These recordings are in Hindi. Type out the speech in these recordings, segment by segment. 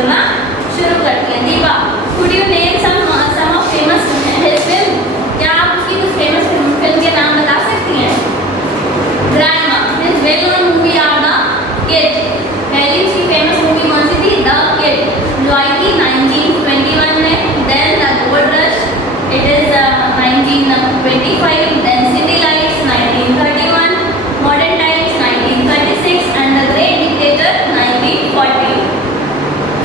करना शुरू करते हैं। Deepa, could you name some of famous his film? क्या आप उसकी कुछ फेमस फिल्म के नाम बता सकती हैं? Grandma, his well-known movie are The Kid. पहली उसकी फेमस मूवी कौन सी थी? The Kid, जो आई थी 1921 में। Then The Gold Rush, it is 1925. Then City Lights 1931, Modern Times 1936, and The Great Dictator 1940.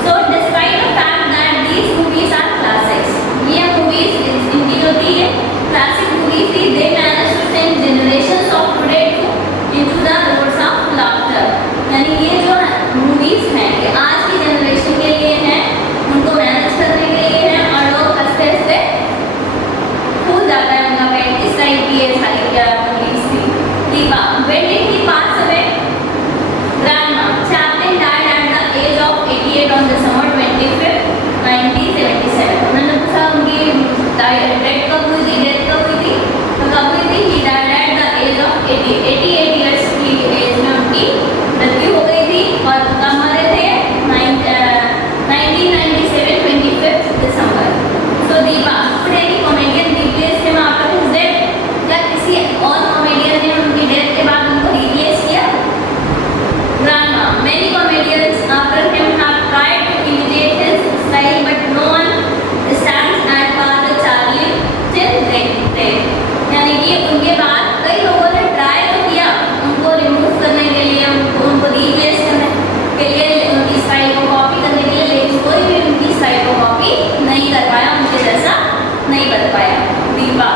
So despite the fact that these movies are classics, ये movies इनकी जो थी ये classic movies थी, they managed to send generations of today into the roads of laughter. यानी ये जो movies हैं ये आज की generation के लिए हैं, उनको manage करने के लिए हैं, और लोग हंसते हंसते भूल जाता है उनका पेट। इस टाइप की ये सारी क्या movies थी। Deepa, when did he pass away? Grandma, Chaplin died at the age of 88 on December 25th, 1977. मैंने पूछा उनकी डेथ कब हुई थी? तो कब हुई थी? He died at the age of 88 years की एज में उनकी मृत्यु हो गई थी। और कब मरे थे? 1997, 25th December. So Deepa, could any comedian replace him after his death? क्या किसी और कॉमेडियन ने उनकी डेथ के बाद उनको रिप्लेस किया? Grandma, many comedians after him have tried to imitate his style, but no one stands at par with Charlie till death. यानी कि उनके बाद कई लोगों ने ट्राई तो किया उनको रिमूव करने के लिए, उनको रिप्लेस करने के लिए, उनकी स्टाइल को कॉपी करने के लिए, लेकिन कोई भी उनकी स्टाइल को कॉपी नहीं कर पाया, उनके जैसा नहीं बन पाया। Deepa,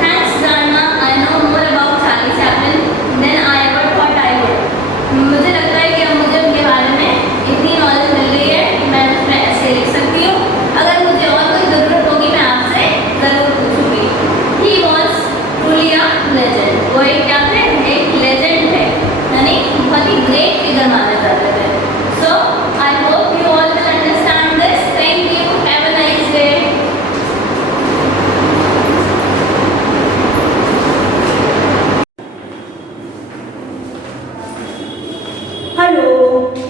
thanks grandma, I know more about Charlie Chaplin than I ever thought I would. मुझे लगता है कि अब मुझे उनके बारे में इतनी नॉलेज मिल गई है कि मैं उसमें ऐसे लिख सकती हूँ। अगर मुझे और कोई ज़रूरत होगी मैं आपसे ज़रूर पूछूंगी। He was truly a legend. वो एक क्या थे? एक लेजेंड थे, यानी बहुत ही ग्रेट फिगर माने जाते थे। So I hope you all will understand this. Thank you. Have a nice day. Hello,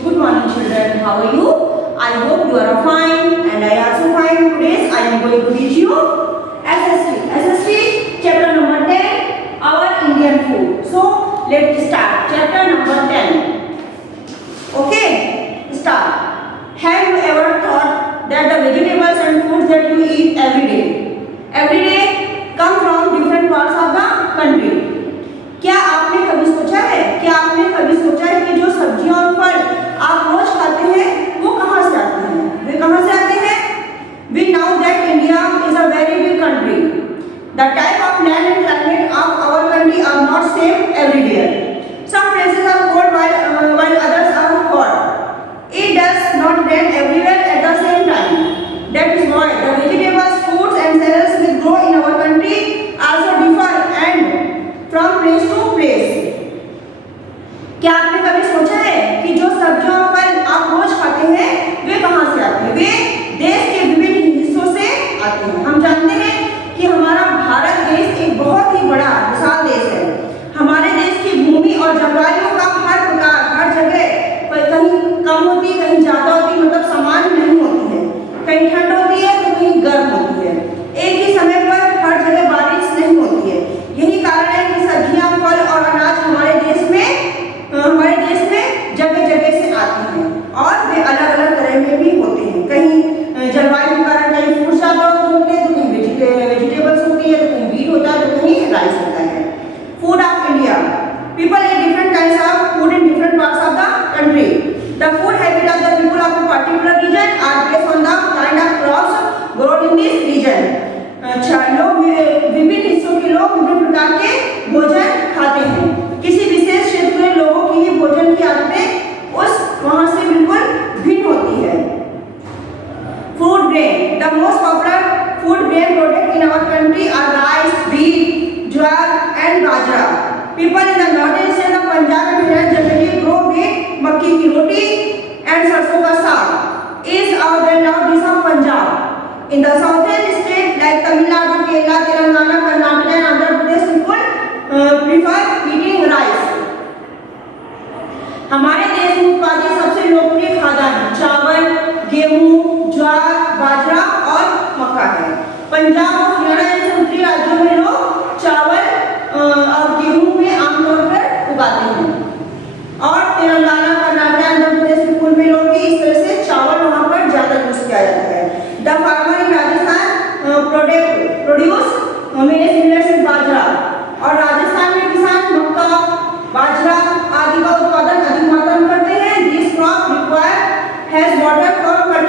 good morning children. How are you? I hope you are fine and I also fine. Today I am going to teach you SST chapter number 10, our Indian food. So let's start chapter number 10. Okay, start. Have you ever thought that the vegetables and foods that you eat every day come from different parts of the country? क्या आपने कभी सोचा है कि जो सब्जियां और फल आप रोज खाते हैं वो कहाँ से आते हैं? वे कहाँ से आते हैं? We know that India is a very big country. The type of land and climate of our country are not same everywhere. Some places are cold while others are hot. It does not rain everywhere at the same time. That is why the vegetables, fruits and cereals we grow in our country also differ and from place to place. क्या आपने कभी सोचा है कि जो सब्जियां और फल आप रोज खाते हैं वे कहाँ से आते हैं? वे देश के विभिन्न हिस्सों से आते हैं। हम जानते हैं कि हमारा भारत देश एक बहुत ही बड़ा विशाल देश है। हमारे देश की भूमि और जलवायु का हर प्रकार हर जगह कहीं कम होती है, कहीं ज्यादा होती है, मतलब समान नहीं होती है। कहीं ठंड होती है तो कहीं गर्म होती है। एक ही समय पर हर जगह बारिश नहीं होती है। यही कारण है कि सब्जियां, फल और अनाज हमारे देश में जगह जगह से आते हैं और वे अलग अलग तरह में भी होते हैं। कहीं जलवायु के कारण कहीं फ्रूट्स ज्यादा होते हैं तो कहीं वेजिटेबल्स होती है, तो कहीं व्हीट होता है तो कहीं राइस होता है। Food of India, people eat different kinds of food in different parts of the country. The food habit of the people of a particular region are based on the kind of crops grown in this region. अच्छा, लोग विभिन्न हिस्सों के लोग विभिन्न प्रकार के भोजन खाते हैं। किसी विशेष क्षेत्र के लोगों की भोजन की आदतें उस वहां से बिल्कुल भिन्न होती है। Food grain, the most popular food grain product in our country are rice, wheat, jowar and bajra. People in the north east of Punjab and Haryana generally grow wheat, makki ki roti and sarson ka saag is our well known dish of Punjab. In the southern state like Tamil Nadu, Kerala, Telangana, Karnataka and Andhra Pradesh people prefer eating rice. हमारे देश में उत्पादित सबसे लोकप्रिय खाद्यान्न चावल,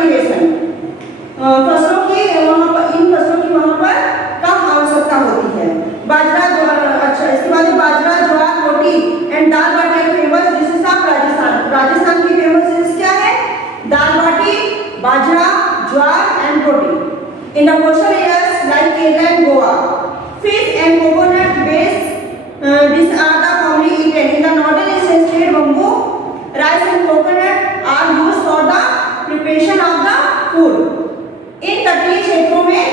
कल्टीवेशन, फसलों की वहाँ पर, इन फसलों की वहाँ पर कम आवश्यकता होती है। बाजरा अच्छा, इसके बाद bajra, jowar, roti and dal baati are famous dishes of Rajasthan. Rajasthan की फेमस डिशेस क्या है? Dal baati, bajra, jowar and roti. In the coastal areas like Kerala and Goa, fish and coconut based these are the commonly eaten. In the northern eastern state, bamboo, rice and coconut are used for the preparation of the food. इन तटीय क्षेत्रों में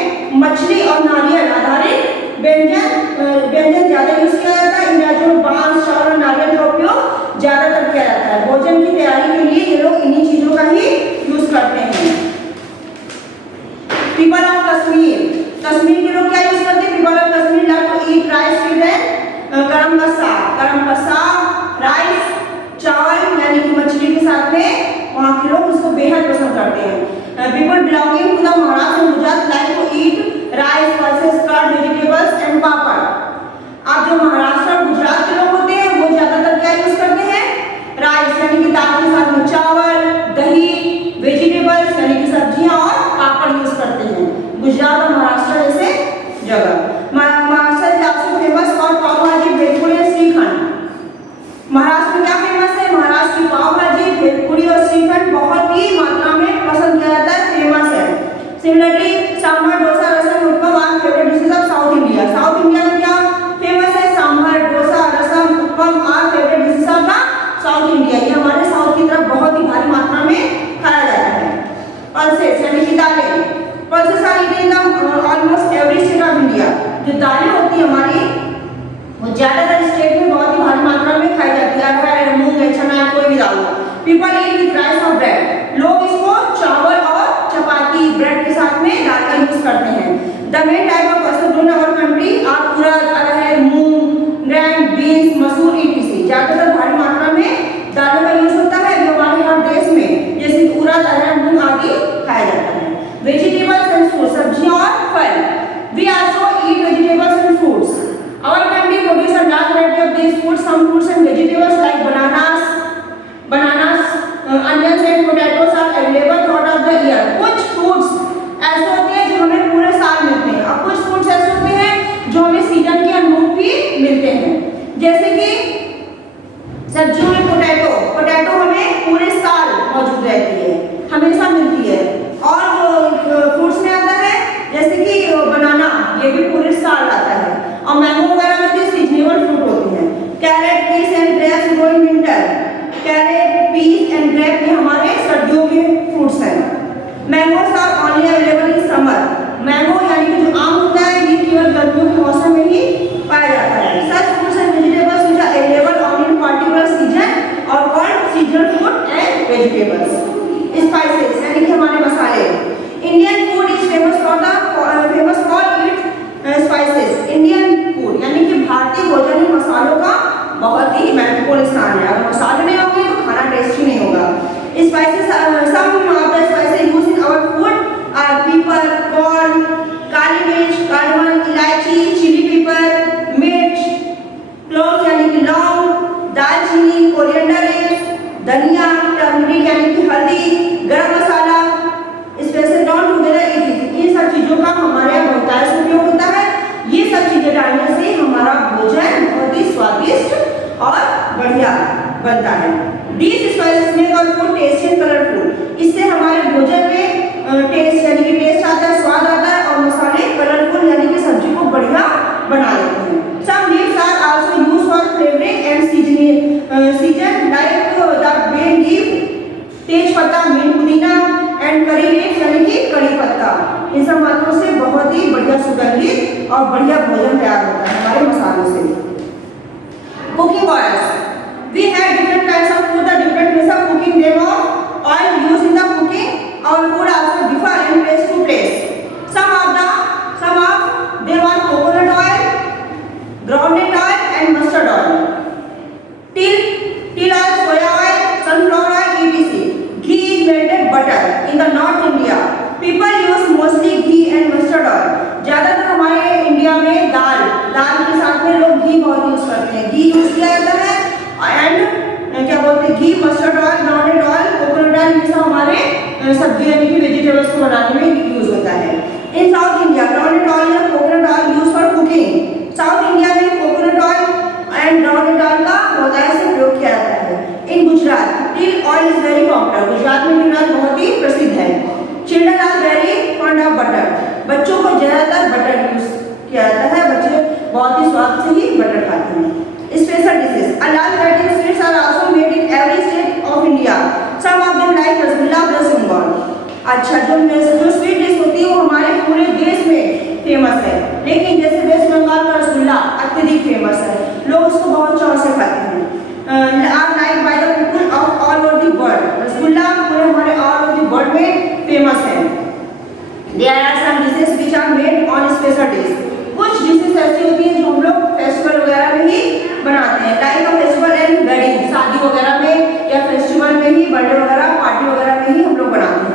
मछली और नारियल आधारित व्यंजन ज्यादा यूज किया जाता है। इन राज्यों में बांस, चावल और नारियल का उपयोग ज्यादातर किया जाता है। भोजन की तैयारी के लिए ये लोग इन्हीं चीजों का ही यूज करते हैं। पीपल ऑफ कश्मीर, कश्मीर के लोग क्या यूज करते हैं? People of Kashmir like to eat rice with गरम का साग, राइस, चावल यानी कि मछली के साथ में वहाँ के लोग उसको बेहद पसंद करते हैं। People belonging to the Maharashtra and Gujarat like to eat rice, pulses, curd, vegetables and papad. अब जो महाराष्ट्र और गुजरात के लोग होते हैं वो ज्यादातर क्या यूज करते हैं? राइस यानी कि दाल के साथ में चावल, दही, वेजिटेबल्स यानी कि सब्जियां और पापड़ यूज करते हैं। गुजरात और महाराष्ट्र जैसे जगह। Maharashtra is also famous for pav bhaji, bhelpuri और श्रीखंड। महाराष्ट्र में क्या फेमस है? महाराष्ट्र की पाव भाजी, भेलपुरी और श्रीखंड बहुत ही मात्रा में पसंद किया जाता है, फेमस है। Similarly sambar, dosa, rasam, uttapam are favourite dishes of south India. South India में क्या फेमस है? Sambar, dosa, rasam, uttapam are favourite dishes of the south India. ये हमारे साउथ की तरफ बहुत ही भारी मात्रा में खाया जाता है। पल्सेस यानी कि दालें, pulses are eaten in almost every state of India. जो दालें होती है हमारी वो ज्यादातर स्टेट में बहुत ही भारी मात्रा में खाई जाती है। अरहर, मूंग, चना, कोई भी दाल। पीपल ईट विद राइस और ब्रेड, लोग इसको चावल और चपाती, ब्रेड के साथ में दाल का यूज करते हैं। The main type of pulses grown in our country are urad, arhar, moong, gram, beans, masoor etc। ज्यादातर भारी मात्रा में दालों का यूज होता है जो हमारे हर देश में, जैसे उड़द, अरहर, मूंग आदि खाया जाता है। वेजिटेबल्स एंड फ्रूट्स, सब्जियां और फल। We also eat vegetables and fruits. Our country produces a large variety of these foods. Some fruits and vegetables like bananas, onions and potatoes are available throughout of the year. कुछ fruits ऐसे होते हैं जो हमें पूरे साल मिलते हैं और कुछ fruits ऐसे होते हैं जो हमें सीजन के अनुरूप भी मिलते हैं। जैसे कि सब्जियों में पोटैटो हमें पूरे साल मौजूद रहती है, हमेशा मिलती है। और जो फ्रूट्स में आता है जैसे कि बनाना, ये भी पूरे साल आता है। और मैंगो वगैरह में सीजनेबल फ्रूट होते हैं। Carrot, peas and grapes grow in winter. Carrot, peas and grape ये हमारे सर्दियों के फ्रूट्स हैं। Mangoes are only available in summer. Mango यानी कि जो आम होता है ये केवल गर्मियों के मौसम में ही पाया जाता है। Such fruits and vegetables which are available only in particular season और called seasonal fruit and vegetables. Spices यानी कि हमारे मसाले। Indian food is famous for its spices. Indian food यानी कि भारतीय भोजन में मसालों का बहुत ही महत्वपूर्ण स्थान है। अगर मसाले नहीं होंगे तो खाना टेस्टी नहीं होगा। Spices, some of the spices used in our food are pepper, corn, kali mirch, cardamom, इलायची, चिली पेपर, मिर्च, क्लोव्स यानी कि लौंग, दालचीनी, कोरिएंडर लीव्स, धनिया, टर्मरिक यानी कि हल्दी, गरम मसाला, स्पेशल डाउन टुगेदर इट। इन सब चीजों का हमारे यहाँ बहुतायत से उपयोग होता है। ये सब चीजें डालने से हमारा भोजन बहुत ही स्वादिष्ट और बढ़िया बनता है। These spices make our food tasty and colorful। इससे हमारे भोजन में टेस्ट यानी कि टेस्ट आता है, स्वाद आता है और मसाले कलरफुल यानी कि सब्जी को बढ़िया बना देते हैं। Some leaves are also used for flavoring and season like the bay leaf, तेज पत्ता, मीट पुदीना एंड करी लीव्स यानी कि कड़ी पत्ता। इन सब मात्रों से बहुत ही बढ़िया सुगंधित और बढ़िया भोजन तैयार होता है हमारे मसालों से। Cooking oils, we have different types of food, the different ways of cooking them और oil used in the cooking और food also differ in place to place. Some of them are coconut oil, groundnut oil and mustard oil, til oil, soya oil, sunflower oil etc। Ghee is melted butter in the North India. People use mostly ghee and mustard oil. ज्यादातर हमारे इंडिया में दाल के साथ में लोग घी बहुत यूज करते हैं। घी यूज किया जाता है एंड क्या बोलते हैं, ghee, mustard oil, groundnut oil, coconut oil, ये सब हमारे सब्जी यानी कि वेजिटेबल्स को बनाने में यूज होता है। In south India groundnut oil या coconut oil use for cooking. South India में coconut oil and groundnut oil का बहुतायत से प्रयोग किया जाता है। In Gujarat til oil is very popular. Gujarat में टिल ऑयल बहुत ही प्रसिद्ध है। Children are very fond of butter. बच्चों को ज्यादातर बटर यूज किया जाता है। बच्चे बहुत ही स्वाद से ही बटर खाते हैं। Special dishes a large variety of sweets are also made in every state of India. Some of them like rasgulla of West Bengal. अच्छा, जो स्वीट डिश होती है वो हमारे पूरे देश में फेमस है, लेकिन जैसे वेस्ट बंगाल का रसगुल्ला अत्यधिक फेमस है, लोग उसको बहुत चाव से खाते हैं। Are like by the people of all over the world. Rasgulla पूरे हमारे ऑल ओवर द वर्ल्ड में फेमस है। There are some dishes which are made on special days. कुछ डिशेस ऐसी होती हैं जो हम लोग फेस्टिवल वगैरह में ही बनाते हैं, like a festival and wedding, शादी वगैरह में या फेस्टिवल में ही, बर्थडे वगैरह पार्टी वगैरह में ही हम लोग बनाते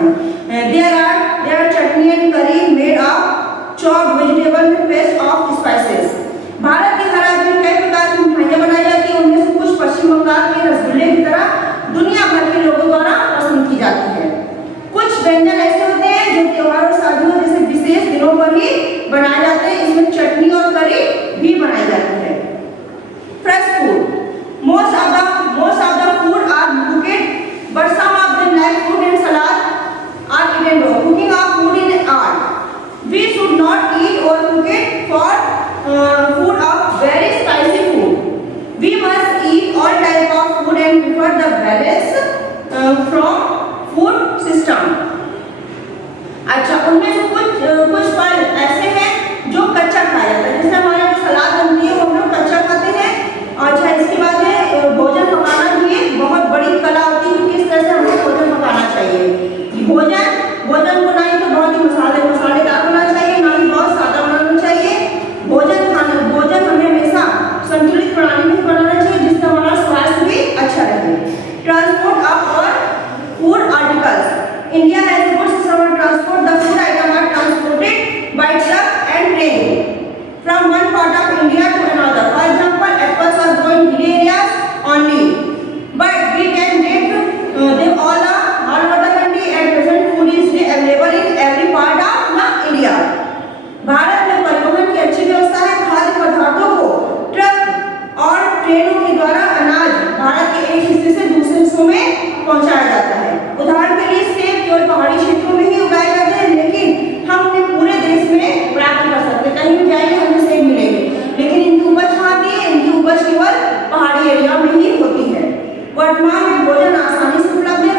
हैं। देयर आर चटनी एंड करी made of chopped vegetable with paste of spices. Bharat के हर राज्य में कई प्रकार की मिठाइयां बनाई जाती हैं, उनमें से कुछ पश्चिम बंगाल के रसगुल्ले की तरह दुनिया भर के लोगों द्वारा पसंद की जाती है। कुछ व्यंजन ऐसे होते हैं जो त्योहारों, शादियों जैसे विशेष दिनों पर ही बनाए जाते हैं। इसमें चटनी और करी भी बनाई जाती है। Fresh food most of the food are cooked, but some of them like fruit and salad are eaten raw. Cooking of food is art. We should not eat or cook it for food of very spicy food. We must eat all type of food and prefer the balance from food system. अच्छा, उनमें से कुछ फल ऐसे हैं जो कच्चा खाया जाता है, जैसे हमारे जो सलाद बनती है वो हम लोग कच्चा खाते हैं। अच्छा, इसके बाद है भोजन पकाना भी एक बहुत बड़ी कला होती है कि किस तरह से हमें भोजन पकाना चाहिए। भोजन को ना ही तो बहुत ही मसालेदार होना चाहिए, ना ही बहुत सादा बनाना चाहिए। भोजन हमें हमेशा संतुलित प्रणाली में ही बनाना चाहिए, जिससे हमारा स्वास्थ्य भी अच्छा रहे। ट्रांसपोर्ट ऑफ और food articles. India has good system of transport. The food item are transported by truck and train from one part of India to another. For example, apples are grown in hilly areas only, but we can get them all over the country. At present, food is available in every part of India. Bharat में परिवहन की अच्छी व्यवस्था है। खाद्य पदार्थों को ट्रक और ट्रेनों के द्वारा अनाज भारत के एक हिस्से से दूसरे हिस्सों में पहुंचाया जाता है। उदाहरण के लिए सेब केवल पहाड़ी क्षेत्रों में ही उगाए जाते हैं, लेकिन हम उन्हें पूरे देश में प्राप्त कर सकते हैं। कहीं भी जाएंगे हमें सेब मिलेंगे, लेकिन इनकी उपज कहाँ आती है? इनकी उपज केवल पहाड़ी एरिया में ही होती है। वर्तमान में भोजन आसानी से उपलब्ध है।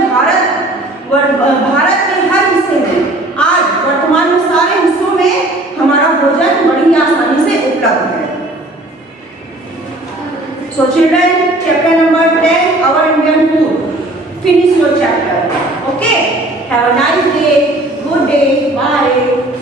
भारत के हर हिस्से में आज वर्तमान में सारे हिस्सों में हमारा भोजन बड़ी आसानी से उपलब्ध है। So children, chapter number 10, our Indian food. Finish your chapter. Okay? Have a nice day. Good day. Bye.